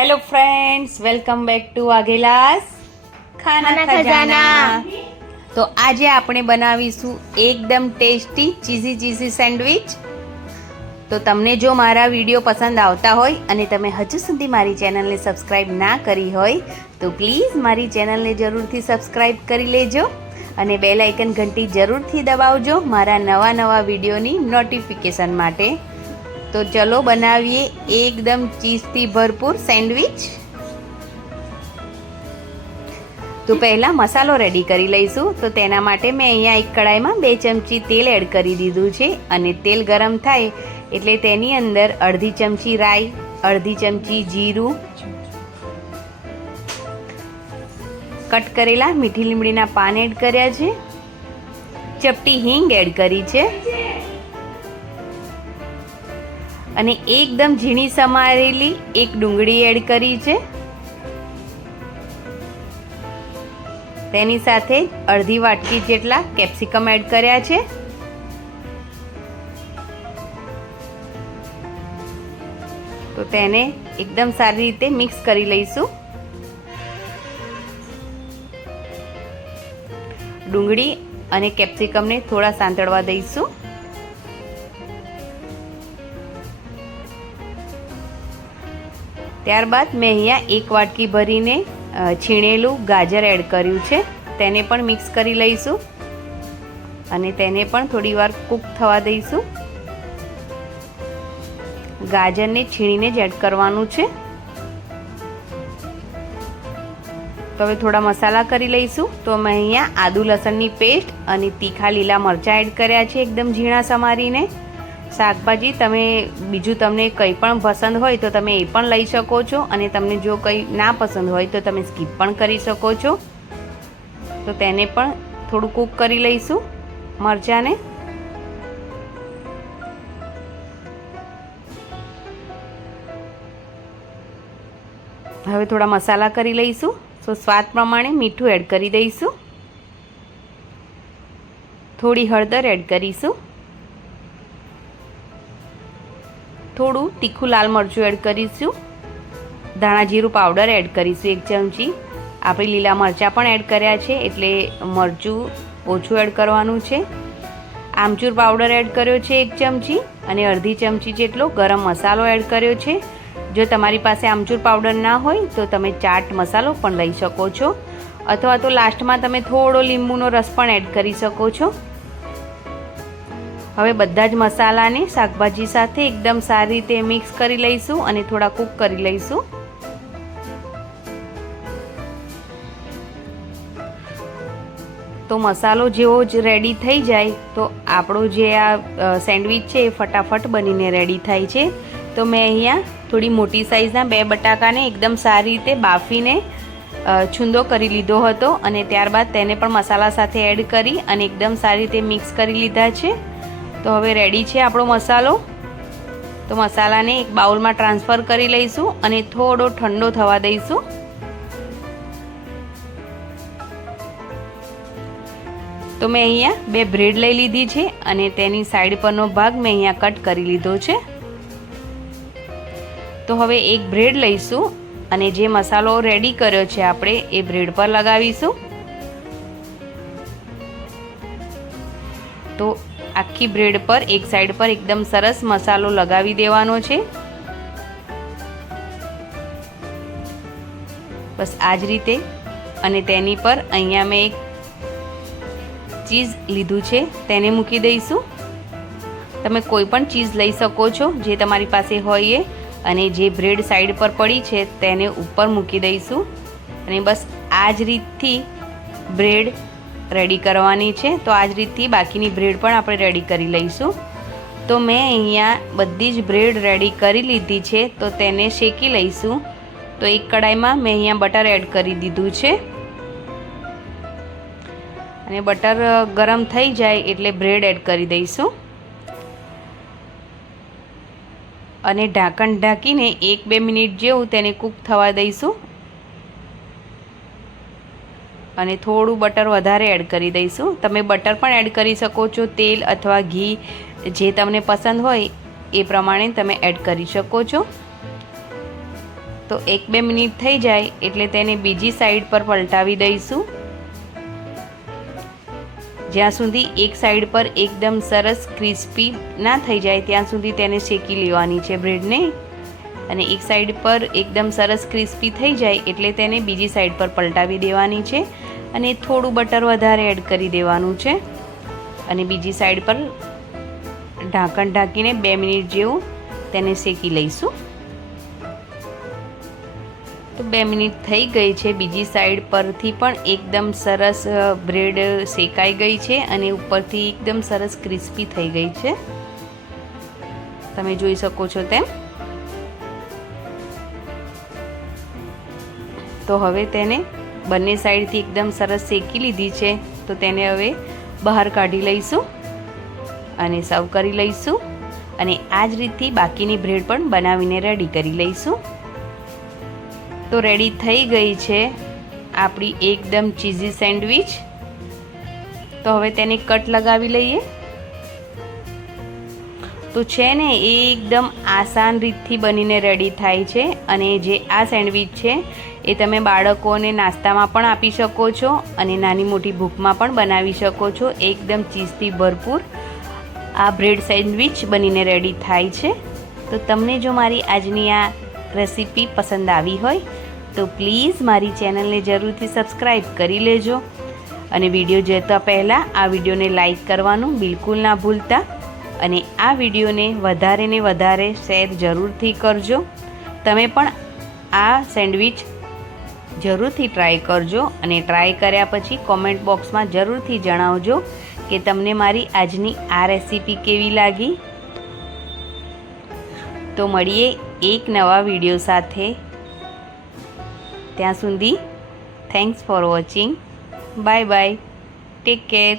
Hello friends welcome back to Vaghela's Khana Khazana. તો આજે આપણે બનાવીશું એકદમ ટેસ્ટી ચીઝી ચીઝી સેન્ડવિચ તો તમને જો મારા વીડિયો પસંદ આવતા હોય અને તમે હજુ સુધી મારી ચેનલને સબસ્ક્રાઇબ ના કરી હોય તો પ્લીઝ મારી ચેનલને જરૂરથી સબસ્ક્રાઇબ કરી લેજો અને બેલ આઇકન ઘંટી જરૂરથી દબાવજો મારા નવા નવા વિડીયોની નોટિફિકેશન માટે. તો ચલો બનાવીએ એકદમ ચીઝથી ભરપૂર સેન્ડવિચ. તો પહેલાં મસાલો રેડી કરી લઈશું. તો તેના માટે મેં અહીંયા એક કડાઈમાં બે ચમચી તેલ એડ કરી દીધું છે અને તેલ ગરમ થાય એટલે તેની અંદર અડધી ચમચી રાઈ, અડધી ચમચી જીરું, કટ કરેલા મીઠી લીમડીના પાન એડ કર્યા છે. ચપટી હિંગ એડ કરી છે. અને એકદમ ઝીણી સમારેલી એક ડુંગળી એડ કરી છે. તેની સાથે અડધી વાટકી જેટલા કેપ્સિકમ એડ કર્યા છે. તો તેને એકદમ સારી રીતે મિક્સ કરી લઈશું. ડુંગળી અને કેપ્સિકમને થોડા સાંતળવા દઈશું. ત્યારબાદ મેં અહીંયા એક વાટકી ભરીને છીણેલું ગાજર એડ કર્યું છે. તેને પણ મિક્સ કરી લઈશું અને તેને પણ થોડી વાર કૂક થવા દઈશું. ગાજરને છીણીને જ એડ કરવાનું છે. તો હવે થોડા મસાલા કરી લઈશું. તો મેં અહીંયા આદુ લસણની પેસ્ટ અને તીખા લીલા મરચાં એડ કર્યા છે, એકદમ ઝીણા સમારીને. શાકભાજી તમે બીજું તમને કંઈ પણ પસંદ હોય તો તમે એ પણ લઈ શકો છો. અને તમને જો કંઈ ના પસંદ હોય તો તમે સ્કીપ પણ કરી શકો છો. તો તેને પણ થોડું કૂક કરી લઈશું મરચાંને. હવે થોડા મસાલા કરી લઈશું. તો સ્વાદ પ્રમાણે મીઠું એડ કરી દઈશું. થોડી હળદર એડ કરીશું. થોડું તીખું લાલ મરચું એડ કરીશું. ધાણા જીરું પાવડર એડ કરીશું એક ચમચી. આપણે લીલા મરચાં પણ એડ કર્યા છે, એટલે મરચું ઓછું એડ કરવાનું છે. આમચૂર પાવડર એડ કર્યો છે એક ચમચી અને અડધી ચમચી જેટલો ગરમ મસાલો એડ કર્યો છે. જો તમારી પાસે આમચૂર પાવડર ના હોય, તો તમે ચાટ મસાલો પણ લઈ શકો છો. અથવા તો લાસ્ટમાં તમે થોડો લીંબુનો રસ પણ એડ કરી શકો છો. હવે બધા જ મસાલાને શાકભાજી સાથે એકદમ સારી રીતે મિક્સ કરી લઈશું અને થોડા કૂક કરી લઈશું. તો મસાલો જેવો જ રેડી થઈ જાય, તો આપણો જે આ સેન્ડવિચ છે એ ફટાફટ બનીને રેડી થાય છે. તો મેં અહીંયા થોડી મોટી સાઇઝના બે બટાકાને એકદમ સારી રીતે બાફીને છૂંદો કરી લીધો હતો અને ત્યારબાદ તેને પણ મસાલા સાથે એડ કરી અને એકદમ સારી રીતે મિક્સ કરી લીધા છે. તો હવે રેડી છે આપણો મસાલો. તો મસાલાને એક બાઉલમાં ટ્રાન્સફર કરી લઈશું અને થોડો ઠંડો થવા દઈશું. તો મેં અહીંયા બે બ્રેડ લઈ લીધી છે અને તેની સાઈડ પરનો ભાગ મેં અહીંયા કટ કરી લીધો છે. તો હવે એક બ્રેડ લઈશું અને જે મસાલો રેડી કર્યો છે આપણે એ બ્રેડ પર લગાવીશું. આખી બ્રેડ પર એક સાઈડ પર એકદમ સરસ મસાલો લગાવી દેવાનો છે. બસ આ જ રીતે. અને તેની પર અહીંયા મેં એક ચીઝ લીધું છે, તેને મૂકી દઈશું. તમે કોઈ પણ ચીઝ લઈ શકો છો, જે તમારી પાસે હોય એ. અને જે બ્રેડ સાઈડ પર પડી છે, તેને ઉપર મૂકી દઈશું. અને બસ આ જ રીતથી બ્રેડ રેડી કરવાની છે. તો આ જ રીતથી બાકીની બ્રેડ પણ આપણે રેડી કરી લઈશું. તો મેં અહીંયા બધી જ બ્રેડ રેડી કરી લીધી છે. તો તેને શેકી લઈશું. તો એક કડાઈમાં મેં અહીંયા બટર એડ કરી દીધું છે. અને બટર ગરમ થઈ જાય એટલે બ્રેડ એડ કરી દઈશું. અને ઢાંકણ ઢાંકીને એક બે મિનિટ જેવું તેને કૂક થવા દઈશું. અને થોડું બટર વધારે એડ કરી દઈશું. તમે બટર પણ એડ કરી શકો છો, તેલ અથવા ઘી જે તમને પસંદ હોય એ પ્રમાણે તમે એડ કરી શકો છો. તો એક બે મિનિટ થઈ જાય એટલે તેને બીજી સાઈડ પર પલટાવી દઈશું. જ્યાં સુધી એક સાઈડ પર એકદમ સરસ ક્રિસ્પી ના થઈ જાય, ત્યાં સુધી તેને શેકી લેવાની છે બ્રેડને. અને એક સાઈડ પર એકદમ સરસ ક્રિસ્પી થઈ જાય એટલે તેને બીજી સાઈડ પર પલટાવી દેવાની છે. અને થોડું બટર વધારે એડ કરી દેવાનું છે. અને બીજી સાઈડ પર ઢાંકણ ઢાંકીને બે મિનિટ જેવું તેને શેકી લઈશું. તો બે મિનિટ થઈ ગઈ છે. બીજી સાઈડ પરથી પણ એકદમ સરસ બ્રેડ શેકાઈ ગઈ છે અને ઉપરથી એકદમ સરસ ક્રિસ્પી થઈ ગઈ છે. તમે જોઈ શકો છો તેમ. તો હવે તેને બંને સાઈડથી એકદમ સરસ શેકી લીધી છે. તો તેને હવે બહાર કાઢી લઈશું અને સર્વ કરી લઈશું અને આ જ રીતથી બાકીની બ્રેડ પણ બનાવીને રેડી કરી લઈશું. તો રેડી થઈ ગઈ છે આપણી એકદમ ચીઝી સેન્ડવિચ તો હવે તેને કટ લગાવી લઈએ. તો છે ને એ એકદમ આસાન રીતથી બનીને રેડી થાય છે અને જે આ સેન્ડવિચ છે એ તમે બાળકોને નાસ્તામાં પણ આપી શકો છો અને નાની મોટી ભૂખમાં પણ બનાવી શકો છો. એકદમ ચીઝથી ભરપૂર આ બ્રેડ સેન્ડવિચ બનીને રેડી થાય છે. તો તમને જો મારી આજની આ રેસીપી પસંદ આવી હોય, તો પ્લીઝ મારી ચેનલને જરૂરથી સબસ્ક્રાઈબ કરી લેજો. અને વીડિયો જોતા પહેલાં આ વિડીયોને લાઈક કરવાનું બિલકુલ ના ભૂલતા. અને આ વિડીયોને વધારે ને વધારે શેર જરૂરથી કરજો. તમે પણ આ સેન્ડવિચ જરૂરથી ટ્રાય કરજો અને ટ્રાય કર્યા પછી કોમેન્ટ બોક્સમાં જરૂરથી જણાવજો કે તમને મારી આજની આ રેસીપી કેવી લાગી. તો મળીએ એક નવા વીડિયો સાથે. ત્યાં સુધી thanks for watching bye bye take care